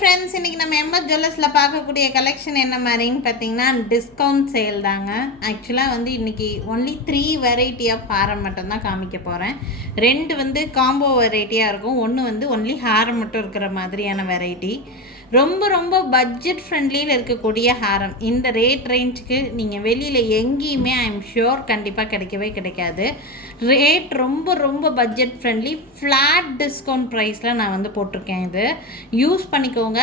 Friends, இன்றைக்கி நம்ம MS ஜுவல்லர்ஸில் பார்க்கக்கூடிய கலெக்ஷன் என்ன மாதிரின்னு பார்த்தீங்கன்னா டிஸ்கவுண்ட் சேல் தாங்க. ஆக்சுவலாக இன்றைக்கி ஒன்லி 3 வெரைட்டி ஆஃப் ஹாரம் மட்டும்தான் காமிக்க போகிறேன். 2 காம்போ வெரைட்டியாக இருக்கும். ஒன்று ஒன்லி ஹாரம் மட்டும் இருக்கிற மாதிரியான வெரைட்டி. ரொம்ப ரொம்ப பட்ஜெட் ஃப்ரெண்ட்லியில் இருக்கக்கூடிய ஹாரம். இந்த ரேட் ரேஞ்சுக்கு நீங்கள் வெளியில் எங்கேயுமே ஐஎம் ஷுர் கண்டிப்பாக கிடைக்கவே கிடைக்காது. ரேட் ரொம்ப ரொம்ப பட்ஜெட் ஃப்ரெண்ட்லி, ஃப்ளாட் டிஸ்கவுண்ட் ப்ரைஸில் நான் போட்டிருக்கேன். இது யூஸ் பண்ணிக்கோங்க.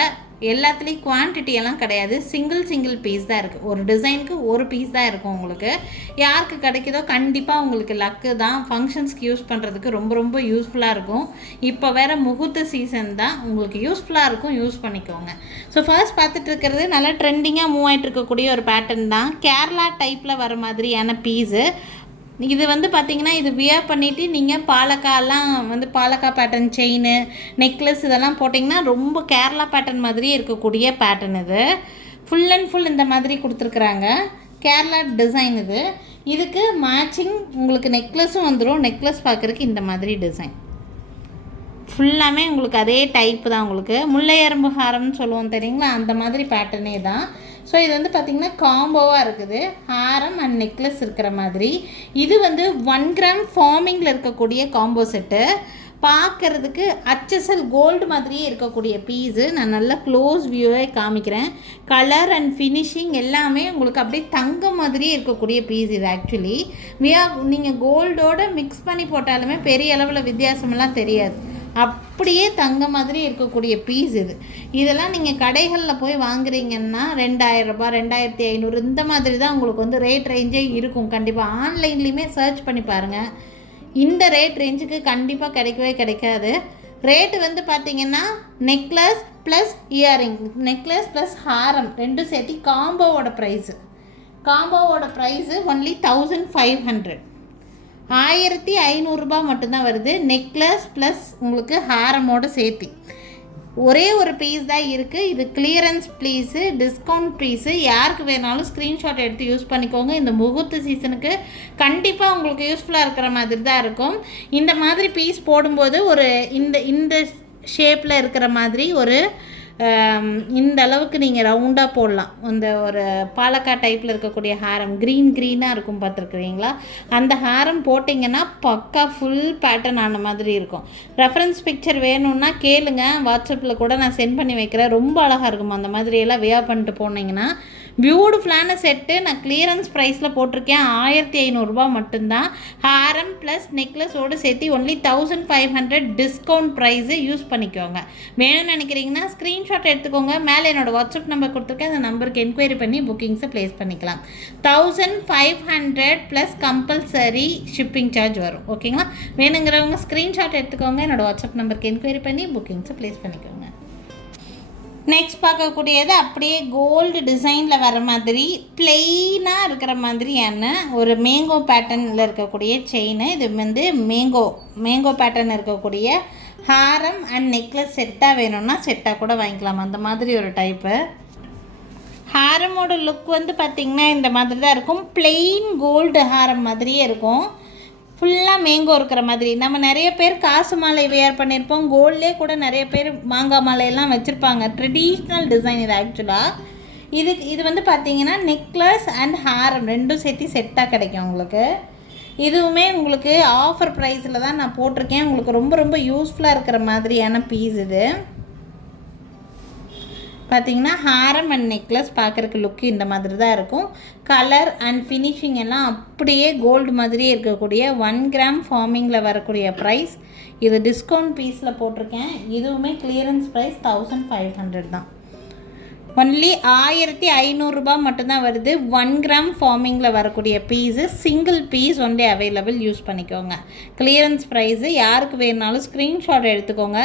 எல்லாத்துலேயும் குவான்டிட்டியெல்லாம் கிடையாது. சிங்கிள் பீஸ் தான் இருக்குது. ஒரு டிசைனுக்கு ஒரு பீஸ் தான் இருக்கும். உங்களுக்கு யாருக்கு கிடைக்குதோ கண்டிப்பாக உங்களுக்கு லக்கு தான். ஃபங்க்ஷன்ஸ்க்கு யூஸ் பண்ணுறதுக்கு ரொம்ப ரொம்ப யூஸ்ஃபுல்லாக இருக்கும். இப்போ வேறு முகூர்த்த சீசன் தான், உங்களுக்கு யூஸ்ஃபுல்லாக இருக்கும். யூஸ் பண்ணிக்கோங்க. ஸோ ஃபர்ஸ்ட் பார்த்துட்டு இருக்கிறது நல்லா ட்ரெண்டிங்காக மூவ் ஆகிட்டு இருக்கக்கூடிய ஒரு பேட்டர்ன் தான். கேரளா டைப்பில் வர மாதிரியான பீஸு. இது பார்த்திங்கன்னா இது வியர் பண்ணிவிட்டு நீங்கள் பாலக்கா பேட்டர்ன் செயின், நெக்லஸ் இதெல்லாம் போட்டிங்கன்னா ரொம்ப கேரளா பேட்டர்ன் மாதிரியே இருக்கக்கூடிய பேட்டர்ன். இது ஃபுல் அண்ட் ஃபுல் இந்த மாதிரி கொடுத்துருக்குறாங்க. கேரளா டிசைன் இது. இதுக்கு மேட்சிங் உங்களுக்கு நெக்லஸும் வந்துடும். நெக்லஸ் பார்க்குறதுக்கு இந்த மாதிரி டிசைன் ஃபுல்லாமே உங்களுக்கு அதே டைப்பு தான். உங்களுக்கு முல்லை எறும்பு ஹாரம்னு சொல்லுவோம் தெரியுங்களா, அந்த மாதிரி பேட்டர்னே தான். ஸோ இது பார்த்திங்கன்னா காம்போவாக இருக்குது. ஹாரம் அண்ட் நெக்லஸ் இருக்கிற மாதிரி. இது 1 கிராம் ஃபார்மிங்கில் இருக்கக்கூடிய காம்போ செட்டு. பார்க்குறதுக்கு HSL கோல்டு மாதிரியே இருக்கக்கூடிய பீஸு. நான் நல்லா க்ளோஸ் வியூவே காமிக்கிறேன். கலர் அண்ட் ஃபினிஷிங் எல்லாமே உங்களுக்கு அப்படியே தங்கம் மாதிரியே இருக்கக்கூடிய பீஸ் இது. ஆக்சுவலி நீங்கள் கோல்டோடு மிக்ஸ் பண்ணி போட்டாலுமே பெரிய அளவில் வித்தியாசமெல்லாம் தெரியாது. அப்படியே தங்க மாதிரி இருக்கக்கூடிய பீஸ் இது. இதெல்லாம் நீங்கள் கடைகளில் போய் வாங்குறீங்கன்னா 2000 ரூபாய், 2500 இந்த மாதிரி தான் உங்களுக்கு ரேட் ரேஞ்சே இருக்கும். கண்டிப்பாக ஆன்லைன்லேயுமே சர்ச் பண்ணி பாருங்கள். இந்த ரேட் ரேஞ்சுக்கு கண்டிப்பாக கிடைக்கவே கிடைக்காது. ரேட்டு பார்த்திங்கன்னா necklace plus earring, necklace plus ஹாரம் ரெண்டும் சேர்த்து காம்போவோட ப்ரைஸு ஒன்லி 1500, 1500 ரூபாய் மட்டும்தான் வருது. நெக்லஸ் ப்ளஸ் உங்களுக்கு ஹாரமோடு சேர்த்து ஒரே ஒரு பீஸ் தான் இருக்குது. இது கிளியரன்ஸ் பீஸு, டிஸ்கவுண்ட் பீஸு. யாருக்கு வேணாலும் ஸ்க்ரீன்ஷாட் எடுத்து யூஸ் பண்ணிக்கோங்க. இந்த முகூர்த்த சீசனுக்கு கண்டிப்பாக உங்களுக்கு யூஸ்ஃபுல்லாக இருக்கிற மாதிரி தான் இருக்கும். இந்த மாதிரி பீஸ் போடும்போது ஒரு இந்த ஷேப்பில் இருக்கிற மாதிரி ஒரு இந்த அளவுக்கு நீங்கள் ரவுண்டாக போடலாம். இந்த ஒரு பாலக்கா டைப்பில் இருக்கக்கூடிய ஹாரம் க்ரீனாக இருக்கும், பார்த்துருக்குறீங்களா? அந்த ஹாரம் போட்டிங்கன்னா பக்கா ஃபுல் பேட்டர்ன் ஆன மாதிரி இருக்கும். ரெஃபரன்ஸ் பிக்சர் வேணும்னா கேளுங்க, வாட்ஸ்அப்பில் கூட நான் சென்ட் பண்ணி வைக்கிறேன். ரொம்ப அழகாக இருக்கும். அந்த மாதிரியெல்லாம் வியர் பண்ணிட்டு போனீங்கன்னா பியூட்டிஃபுல்லான செட்டு. நான் கிளியரன்ஸ் ப்ரைஸில் போட்டிருக்கேன். 1500 ரூபா மட்டும்தான். ஹாரம் ப்ளஸ் நெக்லஸோடு சேர்த்து ஒன்லி 1500 டிஸ்கவுண்ட் ப்ரைஸு. யூஸ் பண்ணிக்கோங்க. வேணும்னு நினைக்கிறீங்கன்னா ஸ்க்ரீன்ஷாட் எடுத்துக்கோங்க. மேலே என்னோடய வாட்ஸ்அப் நம்பர் கொடுத்துருக்கேன். அந்த நம்பருக்கு என்கொயரி பண்ணி புக்கிங்ஸை ப்ளேஸ் பண்ணிக்கலாம். 1500 ப்ளஸ் கம்பல்சரி ஷிப்பிங் சார்ஜ் வரும். ஓகேங்களா? வேணுங்கிறவங்க ஸ்க்ரீன்ஷாட் எடுத்துக்கோங்க. என்னோடய வாட்ஸ்அப் நம்பருக்கு என்கொயரி பண்ணி புக்கிங்ஸை ப்ளேஸ் பண்ணிக்கோங்க. நெக்ஸ்ட் பார்க்கக்கூடியது அப்படியே கோல்டு டிசைனில் வர மாதிரி பிளெயினாக இருக்கிற மாதிரியான ஒரு மேங்கோ பேட்டர்னில் இருக்கக்கூடிய செயின். இது மேங்கோ பேட்டர்ன் இருக்கக்கூடிய ஹாரம் அண்ட் நெக்லஸ் செட்டாக வேணும்னா செட்டாக கூட வாங்கிக்கலாம். அந்த மாதிரி ஒரு டைப்பு. ஹாரமோட லுக் பார்த்திங்கன்னா இந்த மாதிரி தான் இருக்கும். பிளெயின் கோல்டு ஹாரம் மாதிரியே இருக்கும். ஃபுல்லாக மேங்கோ இருக்கிற மாதிரி. நம்ம நிறைய பேர் காசு மாலை வியர் பண்ணியிருப்போம். கோல்ட்லேயே கூட நிறைய பேர் மாங்காய் மாலையெல்லாம் வச்சுருப்பாங்க. ட்ரெடிஷ்னல் டிசைன் இது. ஆக்சுவலாக இது பார்த்திங்கன்னா நெக்லஸ் அண்ட் ஹாரம் ரெண்டும் சேர்த்து செட்டாக கிடைக்கும் உங்களுக்கு. இதுவுமே உங்களுக்கு ஆஃபர் ப்ரைஸில் தான் நான் போட்டிருக்கேன். உங்களுக்கு ரொம்ப ரொம்ப யூஸ்ஃபுல்லாக இருக்கிற மாதிரியான பீஸ் இது. பார்த்திங்கன்னா ஹாரம் அண்ட் நெக்லஸ் பார்க்குறக்கு லுக்கு இந்த மாதிரி தான் இருக்கும். கலர் அண்ட் ஃபினிஷிங் எல்லாம் அப்படியே கோல்டு மாதிரியே இருக்கக்கூடிய 1 கிராம் ஃபார்மிங்கில் வரக்கூடிய ப்ரைஸ். இது டிஸ்கவுண்ட் பீஸில் போட்டிருக்கேன். இதுவுமே கிளியரன்ஸ் ப்ரைஸ் 1500 தான். ஒன்லி 1500 ரூபாய் மட்டும்தான் வருது. 1 கிராம் ஃபார்மிங்கில் வரக்கூடிய piece. Single piece only available. Use பண்ணிக்கோங்க. Clearance price. யாருக்கு வேணுனாலும் ஸ்க்ரீன்ஷாட் எடுத்துக்கோங்க.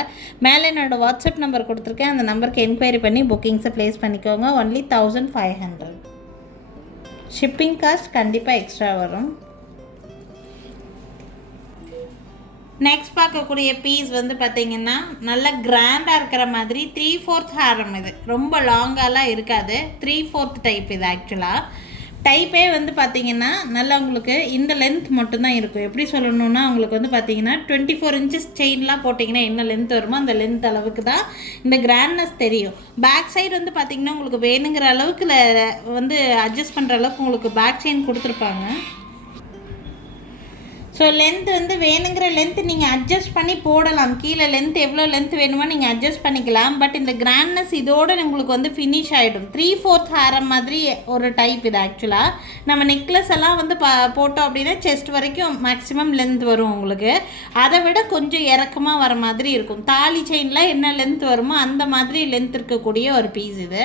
மேலே என்னோடய வாட்ஸ்அப் நம்பர் கொடுத்துருக்கேன். அந்த நம்பருக்கு என்கொயரி பண்ணி புக்கிங்ஸை ப்ளேஸ் பண்ணிக்கோங்க. ஒன்லி 1500. ஷிப்பிங் காஸ்ட் கண்டிப்பாக எக்ஸ்ட்ரா வரும். நெக்ஸ்ட் பார்க்கக்கூடிய பீஸ் பார்த்திங்கன்னா நல்ல கிராண்டாக இருக்கிற மாதிரி 3/4 ஹாரம். இது ரொம்ப லாங்காலாம் இருக்காது. 3/4 டைப் இது. ஆக்சுவலாக டைப்பே வந்து பார்த்திங்கன்னா நல்லா உங்களுக்கு இந்த லென்த் மட்டும்தான் இருக்கும். எப்படி சொல்லணும்னா உங்களுக்கு வந்து பார்த்திங்கன்னா 24 இன்ச்சஸ் செயின்லாம் போட்டிங்கன்னா என்ன லென்த் வருமோ அந்த லென்த் அளவுக்கு தான் இந்த கிராண்ட்னஸ் தெரியும். பேக் சைடு வந்து பார்த்திங்கன்னா உங்களுக்கு வேணுங்கிற அளவுக்கு வந்து அட்ஜஸ்ட் பண்ணுற அளவுக்கு உங்களுக்கு பேக் செயின் கொடுத்துருப்பாங்க. ஸோ லென்த் வந்து வேணுங்கிற லென்த் நீங்கள் அட்ஜஸ்ட் பண்ணி போடலாம். கீழே லென்த் எவ்வளோ லென்த் வேணுமோ நீங்கள் அட்ஜஸ்ட் பண்ணிக்கலாம். பட் இந்த கிராண்ட்னஸ் இதோடு உங்களுக்கு வந்து ஃபினிஷ் ஆகிடும். 3/4 ஹாரம் மாதிரி ஒரு டைப் இது. ஆக்சுவலாக நம்ம நெக்லஸ் எல்லாம் வந்து போட்டோம் அப்படின்னா செஸ்ட் வரைக்கும் மேக்ஸிமம் லென்த் வரும் உங்களுக்கு. அதை விட கொஞ்சம் இறக்கமாக வர மாதிரி இருக்கும். தாலி செயினில் என்ன லென்த் வருமோ அந்த மாதிரி லென்த் இருக்கக்கூடிய ஒரு பீஸ் இது.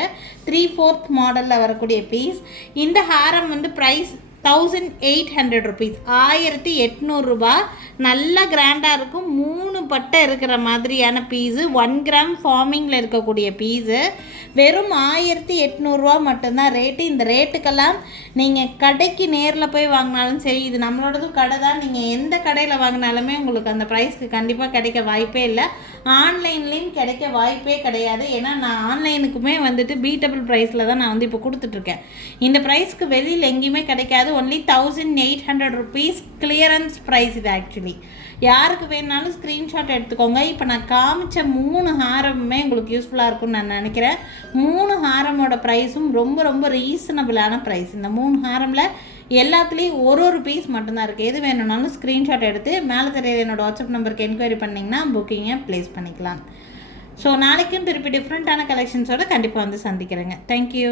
3/4 மாடலில் வரக்கூடிய பீஸ். இந்த ஹாரம் வந்து ப்ரைஸ் 1800 ருபீஸ், 1800 ரூபா. நல்லா கிராண்டாக இருக்கும். 3 பட்டை இருக்கிற மாதிரியான பீஸு, 1 கிராம் ஃபார்மிங்கில் இருக்கக்கூடிய பீஸு. வெறும் 1800 ரூபா மட்டும்தான் ரேட்டு. இந்த ரேட்டுக்கெல்லாம் நீங்கள் கடைக்கு நேரில் போய் வாங்கினாலும் சரி, இது நம்மளோடதும் கடை தான், நீங்கள் எந்த கடையில் வாங்கினாலுமே உங்களுக்கு அந்த ப்ரைஸ்க்கு கண்டிப்பாக கிடைக்க வாய்ப்பே இல்லை. ஆன்லைன்லேயும் கிடைக்க வாய்ப்பே கிடையாது. ஏன்னா நான் ஆன்லைனுக்குமே வந்துட்டு பீட்டபிள் ப்ரைஸில் தான் நான் வந்து இப்போ கொடுத்துட்ருக்கேன். இந்த ப்ரைஸ்க்கு வெளியில் எங்கேயுமே கிடைக்காது. ஒன்லி 1800 ருபீஸ் கிளியரன்ஸ் ப்ரைஸ் இது. ஆக்சுவலி யாருக்கு வேணுனாலும் ஸ்க்ரீன்ஷாட் எடுத்துக்கோங்க. இப்போ நான் காமிச்ச 3 ஹாரமுமே உங்களுக்கு யூஸ்ஃபுல்லாக இருக்கும்னு நான் நினைக்கிறேன். 3 ஹாரமோட ப்ரைஸும் ரொம்ப ரொம்ப ரீசனபிளான ப்ரைஸ். இந்த 3 ஹாரமில் எல்லாத்துலேயும் ஒரு பீஸ் மட்டும்தான் இருக்குது. எது வேணும்னாலும் ஸ்க்ரீன்ஷாட் எடுத்து மேலே தெரியுற என்னோடய வாட்ஸ்அப் நம்பருக்கு என்கொயரி பண்ணிங்கன்னா புக்கிங்கை ப்ளேஸ் பண்ணிக்கலாம். ஸோ நாளைக்கும் திருப்பி டிஃப்ரெண்ட்டான கலெக்ஷன்ஸோடு கண்டிப்பாக வந்து சந்திக்கிறேங்க. தேங்க்யூ.